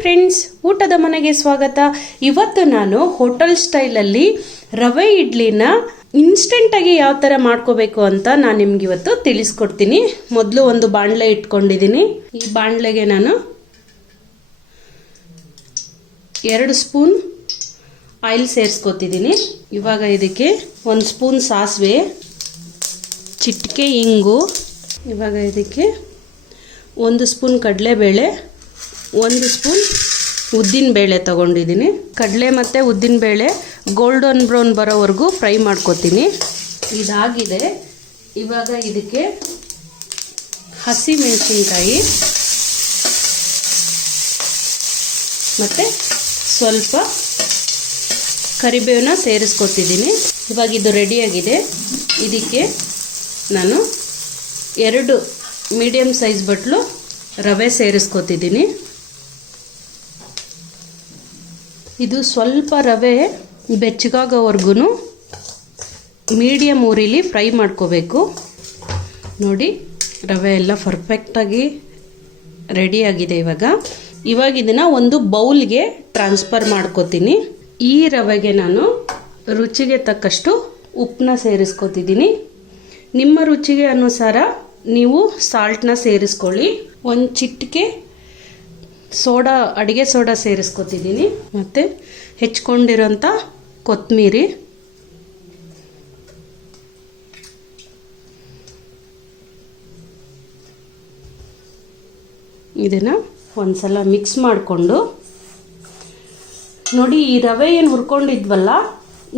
Friends, ಊಟದ ಮನೆಗೆ ಸ್ವಾಗತ. ಇವತ್ತು ನಾನು ಹೋಟೆಲ್ ಸ್ಟೈಲಲ್ಲಿ ರವೆ ಇಡ್ಲಿನ ಇನ್ಸ್ಟೆಂಟಾಗಿ ಯಾವ ಥರ ಮಾಡ್ಕೋಬೇಕು ಅಂತ ನಾನು ನಿಮ್ಗೆ ಇವತ್ತು ತಿಳಿಸ್ಕೊಡ್ತೀನಿ. ಮೊದಲು ಒಂದು ಬಾಣಲೆ ಇಟ್ಕೊಂಡಿದ್ದೀನಿ. ಈ ಬಾಣಲೆಗೆ ನಾನು 2 ಸ್ಪೂನ್ ಆಯಿಲ್ ಸೇರಿಸ್ಕೊತಿದ್ದೀನಿ. ಇವಾಗ ಇದಕ್ಕೆ 1 ಸ್ಪೂನ್ ಸಾಸಿವೆ, ಚಿಟಿಕೆ ಇಂಗು, ಇವಾಗ ಇದಕ್ಕೆ 1 ಸ್ಪೂನ್ ಕಡಲೆಬೇಳೆ, 1 ಸ್ಪೂನ್ ಉದ್ದಿನ ಬೇಳೆ ತಗೊಂಡಿದ್ದೀನಿ. ಕಡಲೆ ಮತ್ತು ಉದ್ದಿನ ಬೇಳೆ ಗೋಲ್ಡನ್ ಬ್ರೌನ್ ಬರೋವರೆಗೂ ಫ್ರೈ ಮಾಡ್ಕೊತೀನಿ. ಇದಾಗಿದೆ. ಇವಾಗ ಇದಕ್ಕೆ ಹಸಿ ಮೆಣಸಿನ್ಕಾಯಿ ಮತ್ತು ಸ್ವಲ್ಪ ಕರಿಬೇವನ್ನ ಸೇರಿಸ್ಕೊತಿದ್ದೀನಿ. ಇವಾಗ ಇದು ರೆಡಿಯಾಗಿದೆ. ಇದಕ್ಕೆ ನಾನು 2 ಮೀಡಿಯಮ್ ಸೈಜ್ ಬಟ್ಲು ರವೆ ಸೇರಿಸ್ಕೊತಿದ್ದೀನಿ. ಇದು ಸ್ವಲ್ಪ ರವೆ ಬೆಚ್ಚಗಾಗೋವರೆಗೂ ಮೀಡಿಯಮ್ ಊರಿಲಿ ಫ್ರೈ ಮಾಡ್ಕೋಬೇಕು. ನೋಡಿ, ರವೆ ಎಲ್ಲ ಪರ್ಫೆಕ್ಟಾಗಿ ರೆಡಿಯಾಗಿದೆ. ಇವಾಗ ಇದನ್ನು ಒಂದು ಬೌಲ್ಗೆ ಟ್ರಾನ್ಸ್ಫರ್ ಮಾಡ್ಕೋತೀನಿ. ಈ ರವೆಗೆ ನಾನು ರುಚಿಗೆ ತಕ್ಕಷ್ಟು ಉಪ್ಪನ್ನ ಸೇರಿಸ್ಕೊತಿದ್ದೀನಿ. ನಿಮ್ಮ ರುಚಿಗೆ ಅನುಸಾರ ನೀವು ಸಾಲ್ಟ್ನ ಸೇರಿಸ್ಕೊಳ್ಳಿ. 1 ಚಿಟಿಕೆ ಅಡುಗೆ ಸೋಡಾ ಸೇರಿಸ್ಕೊತಿದ್ದೀನಿ. ಮತ್ತು ಹೆಚ್ಕೊಂಡಿರೋಂಥ ಕೊತ್ತಂಬರಿ, ಇದನ್ನು ಒಂದ್ಸಲ ಮಿಕ್ಸ್ ಮಾಡಿಕೊಂಡು ನೋಡಿ. ಈ ರವೆ ಏನು ಹುರ್ಕೊಂಡಿದ್ವಲ್ಲ,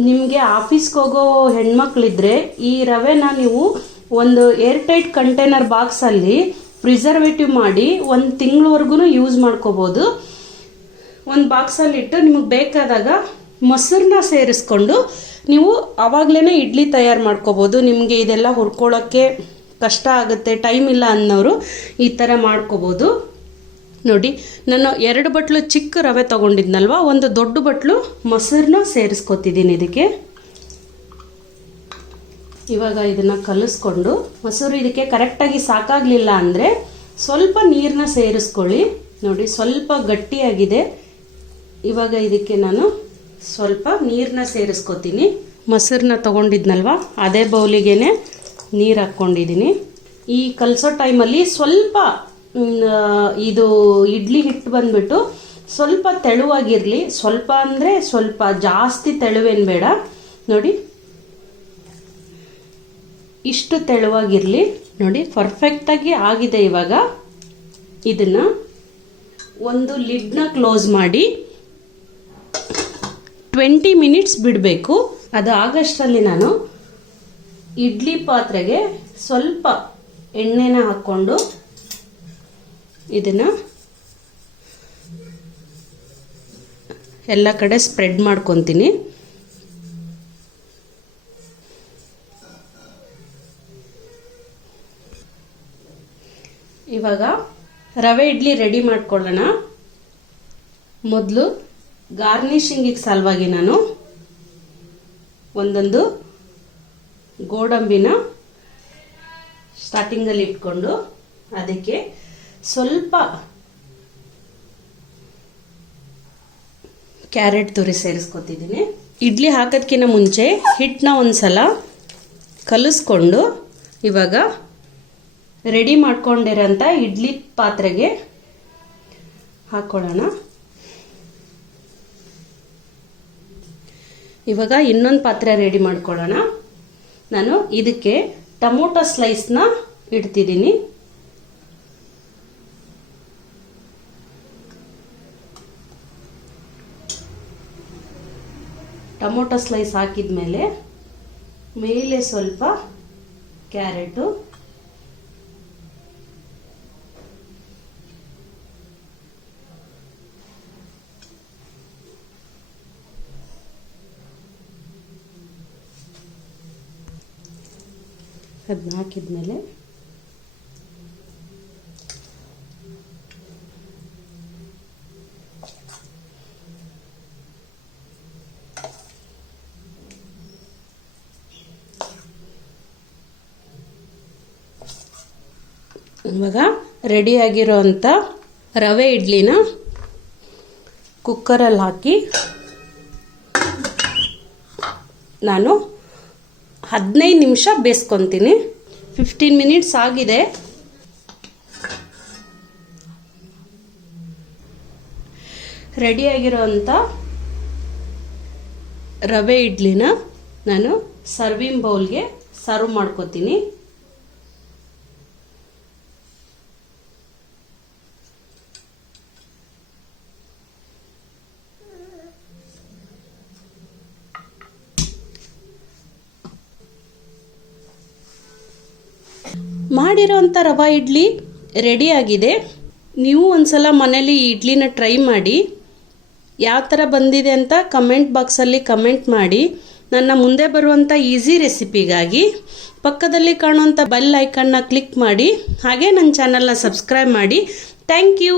ನಿಮಗೆ ಆಫೀಸ್ಗೆ ಹೋಗೋ ಹೆಣ್ಮಕ್ಳಿದ್ರೆ ಈ ರವೆನ ನೀವು ಒಂದು ಏರ್ ಟೈಟ್ ಕಂಟೈನರ್ ಬಾಕ್ಸಲ್ಲಿ ಪ್ರಿಸರ್ವೇಟಿವ್ ಮಾಡಿ 1 ತಿಂಗಳವರೆಗೂ ಯೂಸ್ ಮಾಡ್ಕೋಬೋದು. ಒಂದು ಬಾಕ್ಸಲ್ಲಿ ಇಟ್ಟು ನಿಮಗೆ ಬೇಕಾದಾಗ ಮೊಸರನ್ನ ಸೇರಿಸ್ಕೊಂಡು ನೀವು ಆವಾಗಲೇ ಇಡ್ಲಿ ತಯಾರು ಮಾಡ್ಕೋಬೋದು. ನಿಮಗೆ ಇದೆಲ್ಲ ಹುರ್ಕೊಳ್ಳೋಕ್ಕೆ ಕಷ್ಟ ಆಗುತ್ತೆ, ಟೈಮ್ ಇಲ್ಲ ಅನ್ನೋರು ಈ ಥರ ಮಾಡ್ಕೋಬೋದು. ನೋಡಿ, ನಾನು 2 ಬಟ್ಲು ಚಿಕ್ಕ ರವೆ ತೊಗೊಂಡಿದ್ನಲ್ವ, 1 ದೊಡ್ಡ ಬಟ್ಲು ಮೊಸರನ್ನ ಸೇರಿಸ್ಕೊತಿದ್ದೀನಿ ಇದಕ್ಕೆ. ಇವಾಗ ಇದನ್ನು ಕಲಿಸ್ಕೊಂಡು, ಮೊಸರು ಇದಕ್ಕೆ ಕರೆಕ್ಟಾಗಿ ಸಾಕಾಗಲಿಲ್ಲ ಅಂದರೆ ಸ್ವಲ್ಪ ನೀರನ್ನ ಸೇರಿಸ್ಕೊಳ್ಳಿ. ನೋಡಿ, ಸ್ವಲ್ಪ ಗಟ್ಟಿಯಾಗಿದೆ. ಇವಾಗ ಇದಕ್ಕೆ ನಾನು ಸ್ವಲ್ಪ ನೀರನ್ನ ಸೇರಿಸ್ಕೊತೀನಿ. ಮೊಸರನ್ನ ತೊಗೊಂಡಿದ್ನಲ್ವ, ಅದೇ ಬೌಲಿಗೆ ನೀರು ಹಾಕ್ಕೊಂಡಿದ್ದೀನಿ. ಈ ಕಲಸೋ ಟೈಮಲ್ಲಿ ಸ್ವಲ್ಪ ಇದು ಇಡ್ಲಿ ಹಿಟ್ಟು ಬಂದ್ಬಿಟ್ಟು ಸ್ವಲ್ಪ ತೆಳುವಾಗಿರಲಿ. ಸ್ವಲ್ಪ ಅಂದರೆ ಸ್ವಲ್ಪ, ಜಾಸ್ತಿ ತೆಳುವೇನು ಬೇಡ. ನೋಡಿ, ಇಷ್ಟು ತೆಳುವಾಗಿರಲಿ. ನೋಡಿ, ಪರ್ಫೆಕ್ಟಾಗಿ ಆಗಿದೆ. ಇವಾಗ ಇದನ್ನು ಒಂದು ಲಿಡ್ನ ಕ್ಲೋಸ್ ಮಾಡಿ 20 ಮಿನಿಟ್ಸ್ ಬಿಡಬೇಕು. ಅದು ಆಗಷ್ಟರಲ್ಲಿ ನಾನು ಇಡ್ಲಿ ಪಾತ್ರೆಗೆ ಸ್ವಲ್ಪ ಎಣ್ಣೆನ ಹಾಕ್ಕೊಂಡು ಇದನ್ನು ಎಲ್ಲ ಕಡೆ ಸ್ಪ್ರೆಡ್ ಮಾಡ್ಕೊತೀನಿ. ಇವಾಗ ರವೆ ಇಡ್ಲಿ ರೆಡಿ ಮಾಡ್ಕೊಳ್ಳೋಣ. ಮೊದಲು ಗಾರ್ನಿಷಿಂಗಿಗೆ ಸಲುವಾಗಿ ನಾನು ಒಂದೊಂದು ಗೋಡಂಬಿನ ಸ್ಟಾರ್ಟಿಂಗಲ್ಲಿ ಇಟ್ಕೊಂಡು ಅದಕ್ಕೆ ಸ್ವಲ್ಪ ಕ್ಯಾರೆಟ್ ತುರಿ ಸೇರಿಸ್ಕೊತಿದ್ದೀನಿ. ಇಡ್ಲಿ ಹಾಕೋದಕ್ಕಿಂತ ಮುಂಚೆ ಹಿಟ್ಟನ್ನ ಒಂದ್ಸಲ ಕಲಿಸ್ಕೊಂಡು ಇವಾಗ ರೆಡಿ ಮಾಡ್ಕೊಂಡಿರೋಂಥ ಇಡ್ಲಿ ಪಾತ್ರೆಗೆ ಹಾಕೊಳ್ಳೋಣ. ಇವಾಗ ಇನ್ನೊಂದು ಪಾತ್ರೆ ರೆಡಿ ಮಾಡ್ಕೊಳ್ಳೋಣ. ನಾನು ಇದಕ್ಕೆ ಟೊಮೊಟೊ ಸ್ಲೈಸ್ನ ಇಡ್ತಿದ್ದೀನಿ. ಟೊಮೊಟೊ ಸ್ಲೈಸ್ ಹಾಕಿದ್ಮೇಲೆ ಮೇಲೆ ಸ್ವಲ್ಪ ಕ್ಯಾರೆಟು, ಅದನ್ನ ಹಾಕಿದ್ಮೇಲೆ ಇವಾಗ ರೆಡಿ ಆಗಿರೋಂಥ ರವೆ ಇಡ್ಲಿನ ಕುಕ್ಕರಲ್ಲಿ ಹಾಕಿ ನಾನು 15 ನಿಮಿಷ ಬೇಯಿಸ್ಕೊತೀನಿ. 15 ಮಿನಿಟ್ಸ್ ಆಗಿದೆ. ರೆಡಿಯಾಗಿರೋವಂಥ ರವೆ ಇಡ್ಲಿನ ನಾನು ಸರ್ವಿಂಗ್ ಬೌಲ್ಗೆ ಸರ್ವ್ ಮಾಡ್ಕೋತೀನಿ. ಮಾಡಿರೋಂಥ ರವಾ ಇಡ್ಲಿ ರೆಡಿಯಾಗಿದೆ. ನೀವು ಒಂದ್ಸಲ ಮನೇಲಿ ಈ ಇಡ್ಲಿನ ಟ್ರೈ ಮಾಡಿ. ಯಾವ ಥರ ಬಂದಿದೆ ಅಂತ ಕಮೆಂಟ್ ಬಾಕ್ಸಲ್ಲಿ ಕಮೆಂಟ್ ಮಾಡಿ. ನನ್ನ ಮುಂದೆ ಬರುವಂಥ ಈಸಿ ರೆಸಿಪಿಗಾಗಿ ಪಕ್ಕದಲ್ಲಿ ಕಾಣುವಂಥ ಬೆಲ್ ಐಕನ್ನ ಕ್ಲಿಕ್ ಮಾಡಿ. ಹಾಗೆ ನನ್ನ ಚಾನಲ್ನ ಸಬ್ಸ್ಕ್ರೈಬ್ ಮಾಡಿ. Thank you.